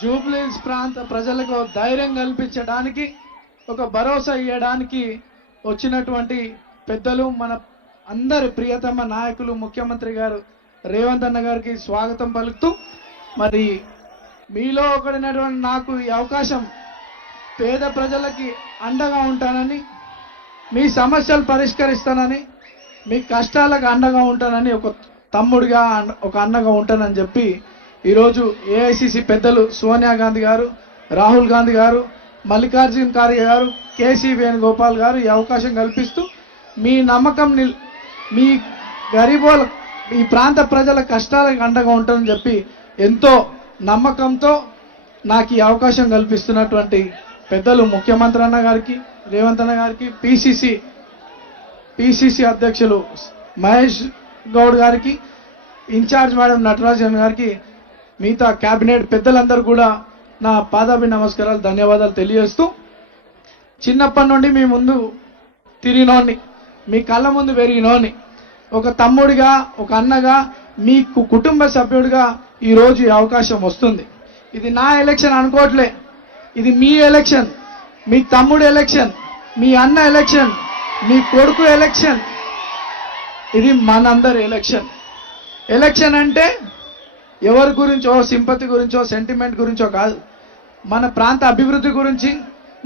జూబ్లీహిల్స్ ప్రాంత ప్రజలకు ధైర్యం కల్పించడానికి, ఒక భరోసా ఇవ్వడానికి వచ్చినటువంటి పెద్దలు, మన అందరి ప్రియతమ నాయకులు ముఖ్యమంత్రి గారు రేవంత్ అన్న గారికి స్వాగతం పలుకుతూ, మరి మీలో ఒకడినటువంటి నాకు ఈ అవకాశం పేద ప్రజలకి అండగా ఉంటానని, మీ సమస్యలు పరిష్కరిస్తానని, మీ కష్టాలకు అండగా ఉంటానని, ఒక తమ్ముడిగా ఒక అన్నగా ఉంటానని చెప్పి ఈరోజు ఏఐసిసి పెద్దలు సోనియా గాంధీ గారు, రాహుల్ గాంధీ గారు, మల్లికార్జున్ ఖార్గే గారు, కేసీ వేణుగోపాల్ గారు ఈ అవకాశం కల్పిస్తూ, మీ నమ్మకం మీ గరీబోల ఈ ప్రాంత ప్రజల కష్టాలకు అండగా ఉంటానని చెప్పి ఎంతో నమ్మకంతో నాకు ఈ అవకాశం కల్పిస్తున్నటువంటి పెద్దలు ముఖ్యమంత్రి అన్న గారికి, రేవంత్ అన్న గారికి, పిసిసి అధ్యక్షులు మహేష్ గౌడ్ గారికి, ఇన్ఛార్జ్ మేడం నటరాజన్ గారికి, మిగతా కేబినెట్ పెద్దలందరూ కూడా నా పాదాభి నమస్కారాలు, ధన్యవాదాలు తెలియజేస్తూ, చిన్నప్పటి నుండి మీ ముందు తిరిగినోని, మీ కళ్ళ ముందు పెరిగినోని, ఒక తమ్ముడిగా, ఒక అన్నగా, మీ కుటుంబ సభ్యుడిగా ఈరోజు ఈ అవకాశం వస్తుంది. ఇది నా ఎలక్షన్ అనుకోవట్లే, ఇది మీ ఎలక్షన్, మీ తమ్ముడు ఎలక్షన్, మీ అన్న ఎలక్షన్, మీ కొడుకు ఎలక్షన్, ఇది మనందరి ఎలక్షన్. ఎలక్షన్ అంటే ఎవరి గురించో, సింపతి గురించో, సెంటిమెంట్ గురించో కాదు, మన ప్రాంత అభివృద్ధి గురించి,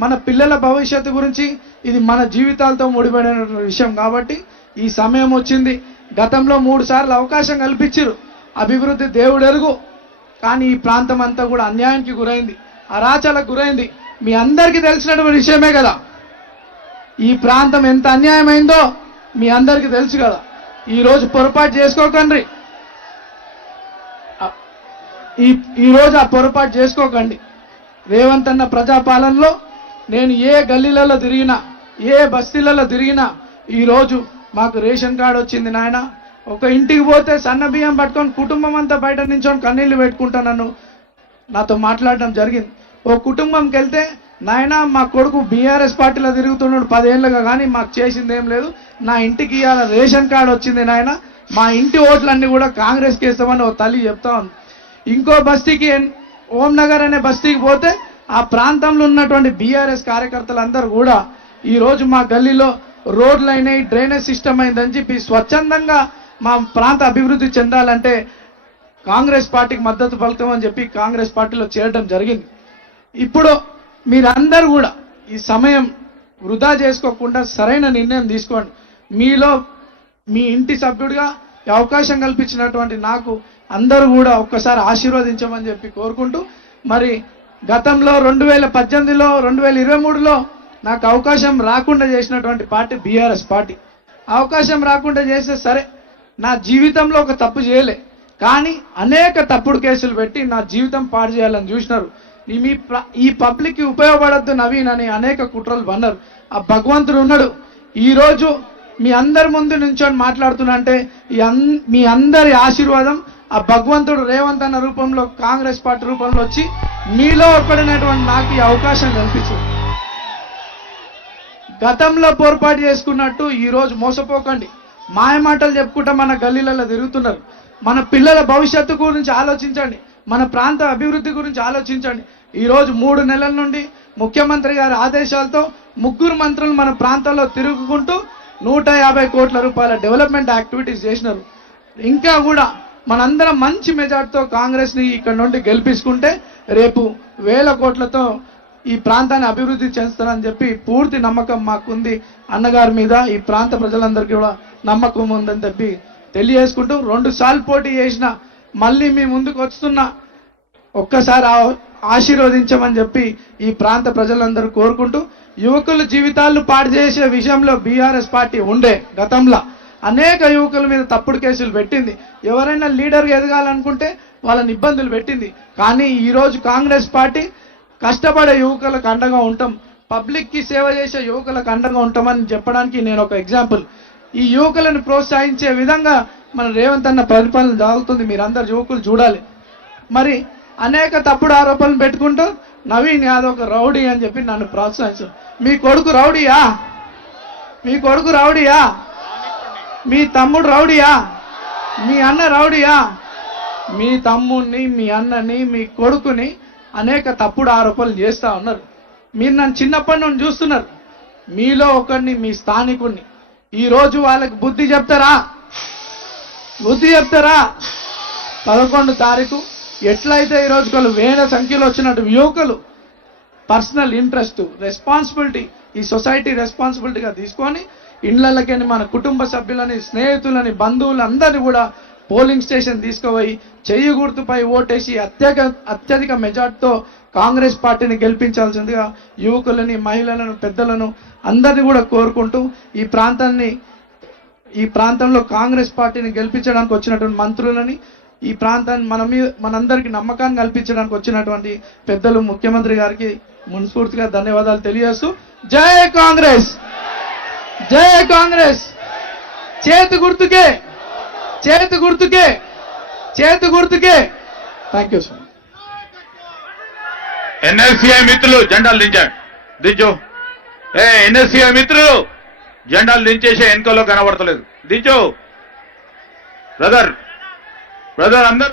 మన పిల్లల భవిష్యత్తు గురించి, ఇది మన జీవితాలతో ముడిపడిన విషయం. కాబట్టి ఈ సమయం వచ్చింది. గతంలో 3 సార్లు అవకాశం కల్పించారు, అభివృద్ధి దేవుడు ఎరుగు, కానీ ఈ ప్రాంతం అంతా కూడా అన్యాయానికి గురైంది, అరాచలకు గురైంది. మీ అందరికీ తెలిసినటువంటి విషయమే కదా, ఈ ప్రాంతం ఎంత అన్యాయమైందో మీ అందరికీ తెలుసు కదా. ఈరోజు పొరపాటు చేసుకోకండి, ఈరోజు ఆ పొరపాటు చేసుకోకండి. రేవంత్ అన్న ప్రజాపాలనలో నేను ఏ గల్లీలలో తిరిగినా, ఏ బస్తీలలో తిరిగినా, ఈరోజు మాకు రేషన్ కార్డు వచ్చింది నాయన. ఒక ఇంటికి పోతే సన్న బియ్యం పట్టుకొని కుటుంబం అంతా బయట నించొని కన్నీళ్లు పెట్టుకుంటానన్ను నాతో మాట్లాడడం జరిగింది. ఓ కుటుంబంకి వెళ్తే, నాయన మా కొడుకు బీఆర్ఎస్ పార్టీలో తిరుగుతున్నాడు 10 ఏళ్ళుగా, కానీ మాకు చేసింది ఏం లేదు, నా ఇంటికి ఇవాళ రేషన్ కార్డు వచ్చింది నాయన, మా ఇంటి ఓట్లన్నీ కూడా కాంగ్రెస్కి వేస్తామని ఓ తల్లి చెప్తా ఉంది. ఇంకో బస్తీకి, ఓంనగర్ అనే బస్తీకి పోతే ఆ ప్రాంతంలో ఉన్నటువంటి బీఆర్ఎస్ కార్యకర్తలందరూ కూడా ఈరోజు మా గల్లీలో రోడ్లు అయినాయి, డ్రైనేజ్ సిస్టమ్ అయిందని చెప్పి స్వచ్ఛందంగా మా ప్రాంత అభివృద్ధి చెందాలంటే కాంగ్రెస్ పార్టీకి మద్దతు పలుకుతామని చెప్పి కాంగ్రెస్ పార్టీలో చేరడం జరిగింది. ఇప్పుడు మీరందరూ కూడా ఈ సమయం వృధా చేసుకోకుండా సరైన నిర్ణయం తీసుకోండి. మీలో మీ ఇంటి సభ్యుడిగా అవకాశం కల్పించినటువంటి నాకు అందరూ కూడా ఒక్కసారి ఆశీర్వదించమని చెప్పి కోరుకుంటూ, మరి గతంలో 2018లో 2023లో నాకు అవకాశం రాకుండా చేసినటువంటి పార్టీ బీఆర్ఎస్ పార్టీ. అవకాశం రాకుండా చేస్తే సరే, నా జీవితంలో ఒక తప్పు చేయలే, కానీ అనేక తప్పుడు కేసులు పెట్టి నా జీవితం పాడు చేయాలని చూసినారు. ఈ పబ్లిక్కి ఉపయోగపడద్దు నవీన్ అని అనేక కుట్రలు పన్నారు. ఆ భగవంతుడు ఉన్నాడు. ఈరోజు మీ అందరి ముందు నుంచొని మాట్లాడుతున్నా అంటే మీ అందరి ఆశీర్వాదం, ఆ భగవంతుడు రేవంత్ అన్న రూపంలో, కాంగ్రెస్ పార్టీ రూపంలో వచ్చి మీలో ఒకడినటువంటి నాకు ఈ అవకాశం కల్పించు. గతంలో పొరపాటు చేసుకున్నట్టు ఈరోజు మోసపోకండి. మాయ మాటలు చెప్పుకుంటా మన గల్లీలలో తిరుగుతున్నారు. మన పిల్లల భవిష్యత్తు గురించి ఆలోచించండి, మన ప్రాంత అభివృద్ధి గురించి ఆలోచించండి. ఈరోజు 3 నెలల నుండి ముఖ్యమంత్రి గారి ఆదేశాలతో 3 మంత్రులు మన ప్రాంతంలో తిరుగుకుంటూ 150 కోట్ల రూపాయల డెవలప్మెంట్ యాక్టివిటీస్ చేసినారు. ఇంకా కూడా మనందరం మంచి మెజార్టీతో కాంగ్రెస్ని ఇక్కడ నుండి గెలిపించుకుంటే రేపు 1000 కోట్లతో ఈ ప్రాంతాన్ని అభివృద్ధి చేస్తానని చెప్పి పూర్తి నమ్మకం మాకుంది. అన్నగారి మీద ఈ ప్రాంత ప్రజలందరికీ కూడా నమ్మకం ఉందని చెప్పి తెలియజేసుకుంటూ, 2 సార్లు పోటీ చేసిన మళ్ళీ మీ ముందుకు వస్తున్నా, ఒక్కసారి ఆశీర్వదించమని చెప్పి ఈ ప్రాంత ప్రజలందరూ కోరుకుంటూ, యువకుల జీవితాలను పాడు చేసే విషయంలో బీఆర్ఎస్ పార్టీ ఉండే గతంలో అనేక యువకుల మీద తప్పుడు కేసులు పెట్టింది. ఎవరైనా లీడర్గా ఎదగాలనుకుంటే వాళ్ళని ఇబ్బందులు పెట్టింది. కానీ ఈరోజు కాంగ్రెస్ పార్టీ కష్టపడే యువకులకు అండగా ఉంటాం, పబ్లిక్కి సేవ చేసే యువకులకు అండగా ఉంటామని చెప్పడానికి నేను ఒక ఎగ్జాంపుల్. ఈ యువకులను ప్రోత్సహించే విధంగా మన రేవంత్ అన్న పరిపాలన జరుగుతుంది. మీరందరు యువకులు చూడాలి. మరి అనేక తప్పుడు ఆరోపణలు పెట్టుకుంటూ నవీన్ యాదవ్ ఒక రౌడీ అని చెప్పి నన్ను ప్రోత్సహించారు. మీ కొడుకు రౌడీయా? మీ కొడుకు రౌడీయా? మీ తమ్ముడు రౌడీయా? మీ అన్న రౌడీయా? మీ తమ్ముడిని, మీ అన్నని, మీ కొడుకుని అనేక తప్పుడు ఆరోపణలు చేస్తూ ఉన్నారు. మీరు నన్ను చిన్నప్పటి నుండి చూస్తున్నారు. మీలో ఒకరిని, మీ స్థానికుడిని. ఈరోజు వాళ్ళకి బుద్ధి చెప్తారా? 11 తారీఖు ఎట్లయితే ఈరోజు వాళ్ళు వేల సంఖ్యలో వచ్చినట్టు యువకులు పర్సనల్ ఇంట్రెస్ట్, రెస్పాన్సిబిలిటీ, ఈ సొసైటీ రెస్పాన్సిబిలిటీగా తీసుకొని ఇండ్లకి మన కుటుంబ సభ్యులని, స్నేహితులని, బంధువులందరినీ కూడా పోలింగ్ స్టేషన్ తీసుకుపోయి చెయ్యి గుర్తుపై ఓటేసి అత్యధిక మెజార్టీతో కాంగ్రెస్ పార్టీని గెలిపించాల్సిందిగా యువకులని, మహిళలను, పెద్దలను అందరినీ కూడా కోరుకుంటూ ఈ ప్రాంతంలో కాంగ్రెస్ పార్టీని గెలిపించడానికి వచ్చినటువంటి మంత్రులని, ఈ ప్రాంతాన్ని మనందరికీ నమ్మకాన్ని కల్పించడానికి వచ్చినటువంటి పెద్దలు, ముఖ్యమంత్రి గారికి మనస్ఫూర్తిగా ధన్యవాదాలు తెలియజేస్తూ జై కాంగ్రెస్, జై కాంగ్రెస్. చేతి గుర్తుకే, చేతి గుర్తుకే, చేతి గుర్తుకే. Thank you sir. ఎన్ఎస్సీఐ మిత్రులు జెండాలు దించు. ఎన్ఎస్సీఐ మిత్రులు జెండాలు దించేసే వెనుకలో కనబడతలేదు. దించు బ్రదర్ అందరు.